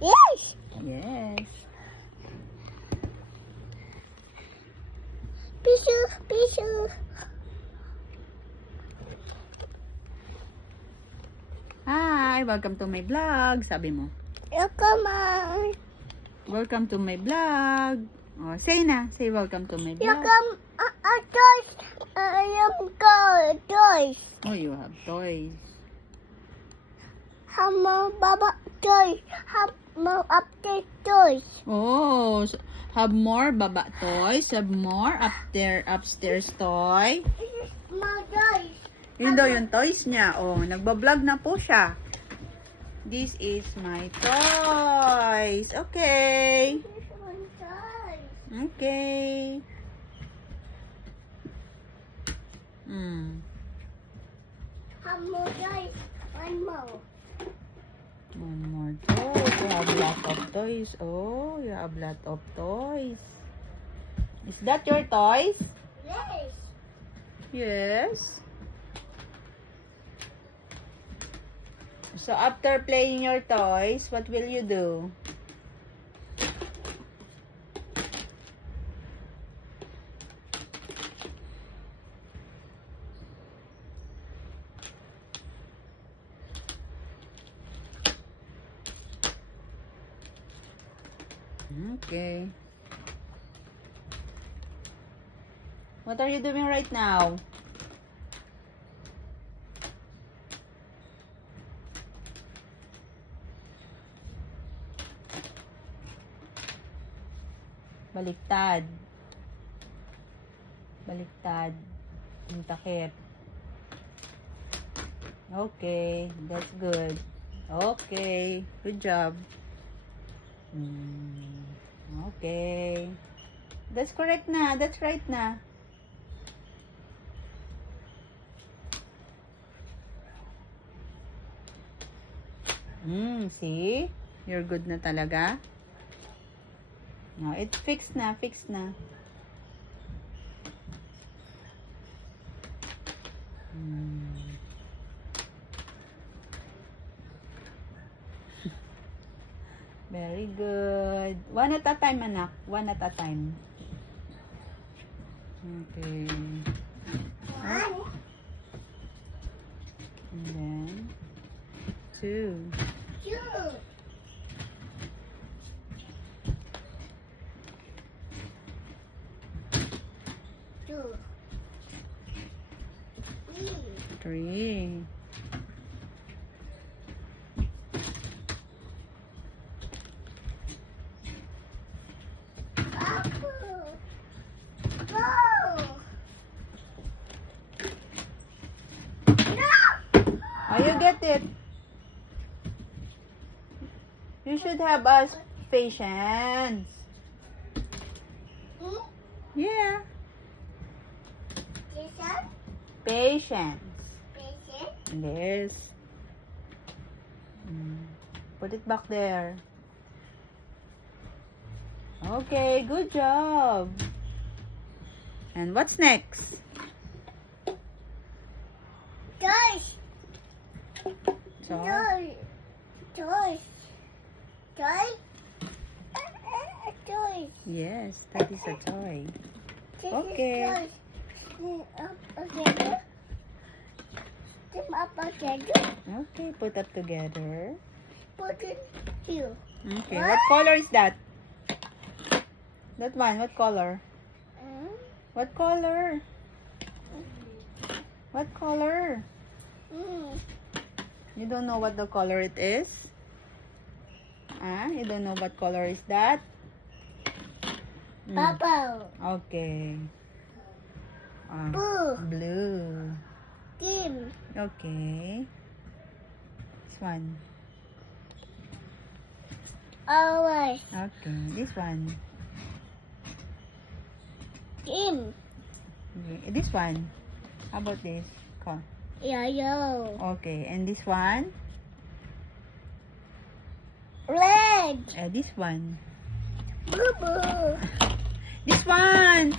Yes. Yes. Pisu. Hi, welcome to my vlog. Sabi mo. Come on. Welcome to my vlog. Oh, say na. Say welcome to my You vlog. come toys. I am go toys. Oh, you have toys. Have more Baba toys. Have more update toys. Oh, have more baba toys. Have more upstairs toy. This is my toys. Yun daw yung toys niya. Oh, nagbablog na po siya. This is my toys. Okay. This is my toys. Okay. Have more toys. One more. One more toys. You have a lot of toys. Oh, you have a lot of toys. Is that your toys? Yes. Yes. So after playing your toys, what will you do? Okay. What are you doing right now? Baliktad. Baliktad. Yung takip. Okay, that's good. Okay, good job. Okay. That's correct na. That's right na. See? You're good na talaga. No, it's fixed na. Fixed na. Very good. One at a time, anak. One at a time. Okay. One. And then, two. Two. Two. Three. Three. Oh, you get it. You should have us patience. Yeah. Patience. Yes. Put it back there. Okay, good job. And what's next? Toys. So, Toys. Toys. Toys. Toys. yes, that is a toy. This Okay. is toys. Up together. Them up together. Okay, put up together. Put it here. Okay, what color is that? That one, what color? What color? What color? You don't know what the color it is? You don't know what color is that? Purple. Okay. Blue. Blue. Green. Okay. This one. Orange. Okay. This one. Green. Okay. This one. How about this? Yellow. Okay. And this one? Red. This one. Blue. Blue. This one.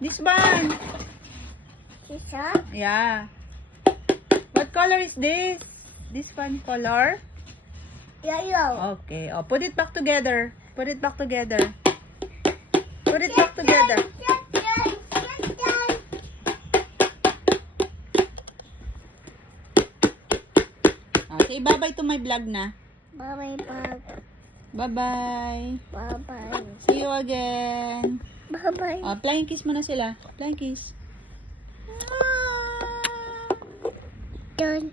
This one. This one. Yeah. What color is this? This one color? Yellow. Okay. Oh, put it back together. Put it back together. Put it back together. Okay, bye-bye to my vlog na. Bye-bye. Bye-bye. Bye-bye. See you again. Bye-bye. Oh, flying kiss mo na sila. Flying kiss. Done.